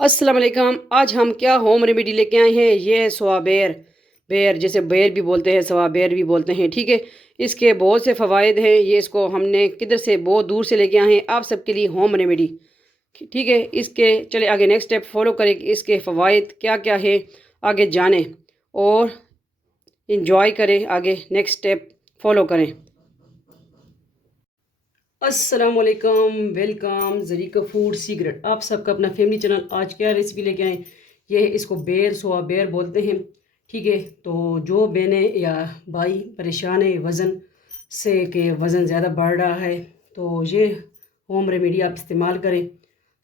अस्सलाम वालेकुम। आज हम क्या होम रेमेडी लेके आए हैं। ये है सवाबेर। बेर जैसे बेर भी बोलते हैं, सवाबेर भी बोलते हैं, ठीक है। इसके बहुत से फ़वाइद हैं। ये इसको हमने किधर से बहुत दूर से लेके आए हैं आप सबके लिए होम रेमेडी, ठीक है। इसके चले आगे नेक्स्ट स्टेप फॉलो करें कि इसके फ़वाइद क्या क्या है, आगे जानें और इंजॉय करें। आगे नेक्स्ट स्टेप फॉलो करें। अस्सलाम वालेकुम, वेलकम ज़रीका फूड सीक्रेट। आप सबका अपना फैमिली चैनल। आज क्या रेसिपी लेके आए, ये है इसको बेर सोया बेर बोलते हैं, ठीक है। तो जो बहनें या भाई परेशान है वज़न से कि वज़न ज़्यादा बढ़ रहा है, तो ये होम रेमेडी आप इस्तेमाल करें।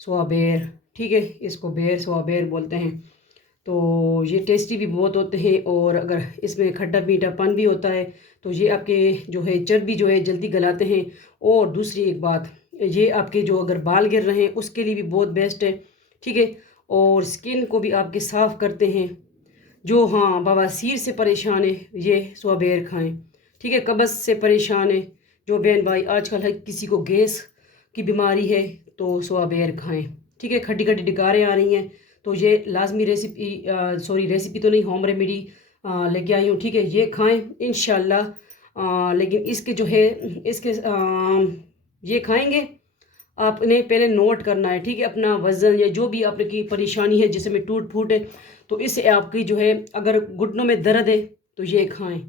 सोया बेर, ठीक है, इसको बेर सोया बेर बोलते हैं। तो ये टेस्टी भी बहुत होते हैं और अगर इसमें खट्टा मीठापन भी होता है तो ये आपके जो है चर्बी जो है जल्दी गलाते हैं। और दूसरी एक बात, ये आपके जो अगर बाल गिर रहे हैं उसके लिए भी बहुत बेस्ट है, ठीक है। और स्किन को भी आपके साफ़ करते हैं। जो हाँ बवासीर से परेशान है ये सोयाबेर खाएं, ठीक है। कब्ज़ से परेशान है जो बहन भाई, आजकल है किसी को गैस की बीमारी है तो सोयाबेर खाएं, ठीक है। खट्टी खट्टी डकारें आ रही हैं तो ये लाजमी रेसिपी, सॉरी रेसिपी तो नहीं, होम रेमेडी लेके आई हूँ, ठीक है। ये खाएं इंशाल्लाह। लेकिन इसके जो है इसके ये खाएंगे आपने पहले नोट करना है, ठीक है। अपना वज़न या जो भी आपकी परेशानी है जिसमें टूट फूट है, तो इससे आपकी जो है अगर घुटनों में दर्द है तो ये खाएं,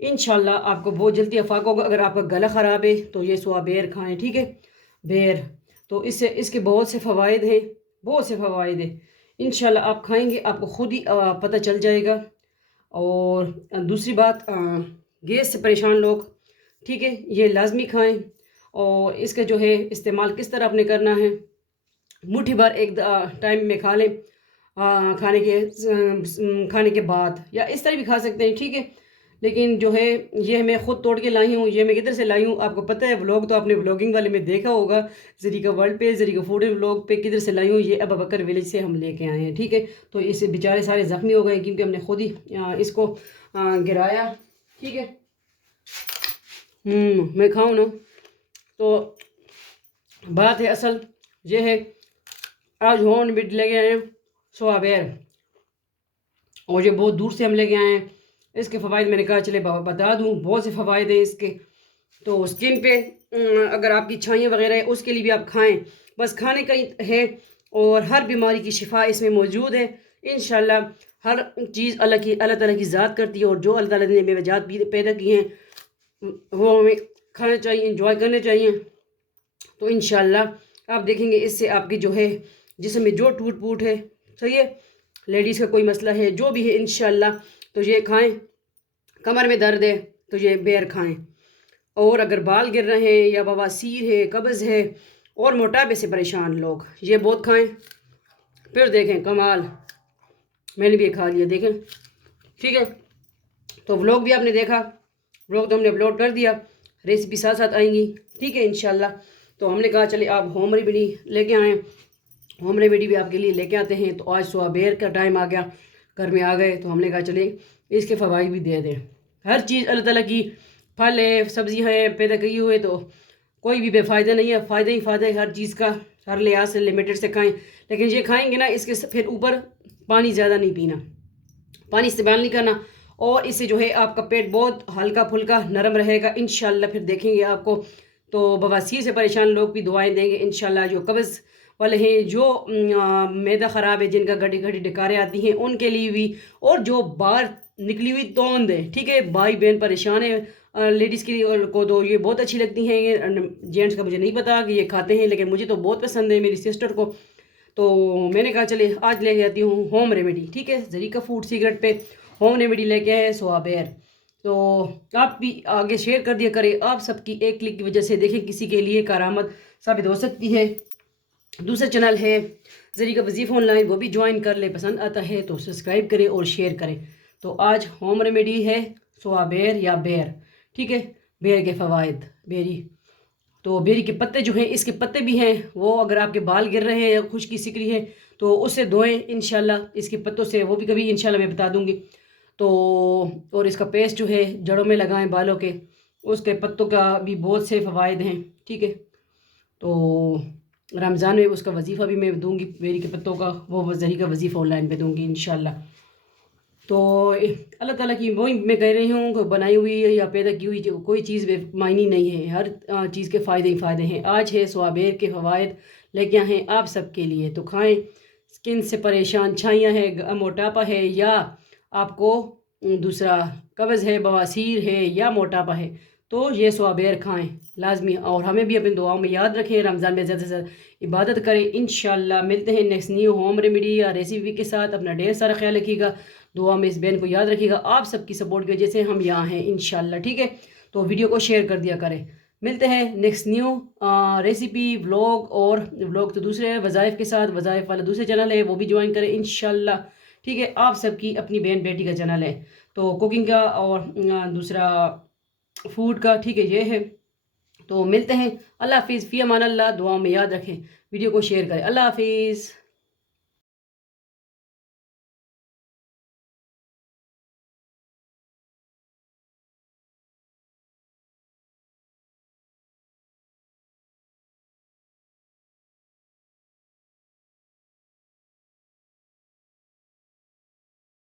इंशाल्लाह आपको बहुत जल्दी अफाक होगा। अगर आपका गला ख़राब है तो ये सोया बेर खाएं, ठीक है। बेर तो इससे इसके बहुत से फ़वाइद हैं, बहुत से फ़वाइद हैं। इंशाल्लाह आप खाएंगे आपको ख़ुद ही पता चल जाएगा। और दूसरी बात, गैस से परेशान लोग, ठीक है, ये लाजमी खाएं। और इसका जो है इस्तेमाल किस तरह आपने करना है, मुट्ठी भर एक टाइम में खा लें, खाने के बाद, या इस तरह भी खा सकते हैं, ठीक है। लेकिन जो है ये मैं ख़ुद तोड़ के लाई हूँ। ये मैं किधर से लाई हूँ आपको पता है, व्लॉग तो आपने व्लॉगिंग वाले में देखा होगा, ज़रीका वर्ल्ड पे, ज़रीका फूड व्लॉग पे किधर से लाई हूँ। ये अबू बकर विलेज से हम लेके आए हैं, ठीक है। तो इसे बेचारे सारे ज़ख्मी हो गए क्योंकि हमने खुद ही इसको गिराया, ठीक है। मैं खाऊँ ना, तो बात है असल ये है, आज होम रेमेडी लेके आए हैं सोयाबेर, और ये बहुत दूर से हम लेके आए हैं। इसके फ़वाइद मैंने कहा चले बता दूं, बहुत से फ़वाइद हैं इसके। तो स्किन पे अगर आपकी छाइयाँ वगैरह है उसके लिए भी आप खाएं, बस खाने का ही है। और हर बीमारी की शिफा इसमें मौजूद है इंशाल्लाह। हर चीज़ अल्लाह ताला की ज़ात करती है, और जो अल्लाह ताला ने बेवजात पैदा किए हैं वो हमें खाना चाहिए, इंजॉय करने चाहिए। तो इंशाल्लाह आप देखेंगे इससे आपकी जो है जिस्म में जो टूट फूट है, सही है, लेडीज़ का कोई मसला है जो भी है, इंशाल्लाह तो ये खाएं। कमर में दर्द है तो ये बेर खाएं। और अगर बाल गिर रहे हैं या बवासीर है, कब्ज़ है और मोटापे से परेशान लोग, ये बहुत खाएं। फिर देखें कमाल, मैंने भी ये खा लिया, देखें, ठीक है। तो व्लॉग भी आपने देखा, व्लॉग तो हमने अपलोड कर दिया, रेसिपी साथ साथ आएंगी, ठीक है, इंशाल्लाह। तो हमने कहा चले आप होम रेमेडी लेके आएँ, होम रेमेडी भी आपके लिए लेके आते हैं। तो आज सोयाबेर का टाइम आ गया, घर में आ गए, तो हमने कहा चले इसके फ़वाइद भी दे दें। हर चीज़ अल्लाह ताला की, फल है, सब्जियाँ हैं पैदा की हुए, तो कोई भी बेफ़ायदा नहीं है, फ़ायदा ही फ़ायदा है हर चीज़ का। हर लिहाज से लिमिटेड से खाएं, लेकिन ये खाएंगे ना इसके फिर ऊपर पानी ज़्यादा नहीं पीना, पानी इस्तेमाल नहीं करना। और इससे जो है आपका पेट बहुत हल्का फुल्का नरम रहेगा इंशाल्लाह। फिर देखेंगे आपको, तो बवासीर से परेशान लोग भी दुआएं देंगे इंशाल्लाह। जो कब्ज़ वाले हैं, जो मैदा ख़राब है, जिनका घटी घटी डकारें आती हैं, उनके लिए भी, और जो बाहर निकली हुई तोंद है, ठीक है, भाई बहन परेशान है लेडीज़ के लिए को तो ये बहुत अच्छी लगती हैं। ये जेंट्स का मुझे नहीं पता कि ये खाते हैं, लेकिन मुझे तो बहुत पसंद है, मेरी सिस्टर को। तो मैंने कहा चले आज ले आती हूँ होम रेमेडी, ठीक है। ज़रीका फूड सीक्रेट पे होम रेमेडी लेके आए सोयाबेर। तो आप भी आगे शेयर कर दिया करें, आप सबकी एक क्लिक की वजह से देखें किसी के लिए करामत साबित हो सकती है। दूसरा चैनल है ज़रीका वजीफ़ा ऑनलाइन, वो भी ज्वाइन कर ले, पसंद आता है तो सब्सक्राइब करें और शेयर करें। तो आज होम रेमेडी है सोयाबेर या बेर, ठीक है। बेर के फ़वाइद, बेरी, तो बेरी के पत्ते जो हैं, इसके पत्ते भी हैं, वो अगर आपके बाल गिर रहे हैं या खुश्की सिकरी है तो उससे धोएं इंशाल्लाह, इसके पत्तों से, वो भी कभी इंशाल्लाह मैं बता दूंगी। तो और इसका पेस्ट जो है जड़ों में लगाएं बालों के, उसके पत्तों का भी बहुत से फ़वाइद हैं, ठीक है। तो رمضان میں اس کا وظیفہ بھی میں دوں گی، بیری کے پتوں کا، وہ زہری کا وظیفہ آن لائن پہ دوں گی انشاءاللہ۔ تو اللہ تعالیٰ کی وہی میں کہہ رہی ہوں کہ بنائی ہوئی یا پیدا کی ہوئی کوئی چیز بے معنی نہیں ہے، ہر چیز کے فائدے ہی فائدے ہیں۔ آج ہے سوا بیر کے فوائد لے کے آئے ہیں آپ سب کے لیے، تو کھائیں۔ اسکن سے پریشان، چھائیاں ہے، موٹاپا ہے، یا آپ کو دوسرا قبض ہے، بواسیر ہے، یا موٹاپا ہے، تو یہ سوا بیر کھائیں لازمی، اور ہمیں بھی اپنی دعاؤں میں یاد رکھیں۔ رمضان میں زیادہ سے زیادہ عبادت کریں انشاءاللہ۔ ملتے ہیں نیکسٹ نیو ہوم ریمیڈی یا ریسیپی کے ساتھ۔ اپنا ڈھیر سارا خیال رکھیے گا، دعا میں اس بین کو یاد رکھیے گا، آپ سب کی سپورٹ کی وجہ سے ہم یہاں ہیں انشاءاللہ، ٹھیک ہے؟ تو ویڈیو کو شیئر کر دیا کریں۔ ملتے ہیں نیکسٹ نیو ریسیپی ولاگ، اور ولاگ تو دوسرے وظائف کے ساتھ، وظائف والا دوسرے چینل ہے وہ بھی جوائن کریں انشاءاللہ، ٹھیک ہے؟ آپ سب کی اپنی بہن بیٹی کا چینل ہے، تو کوکنگ کا اور دوسرا فوڈ کا، ٹھیک ہے؟ یہ ہے، تو ملتے ہیں۔ اللہ حافظ، فی امان اللہ، دعاؤں میں یاد رکھیں، ویڈیو کو شیئر کریں۔ اللہ حافظ۔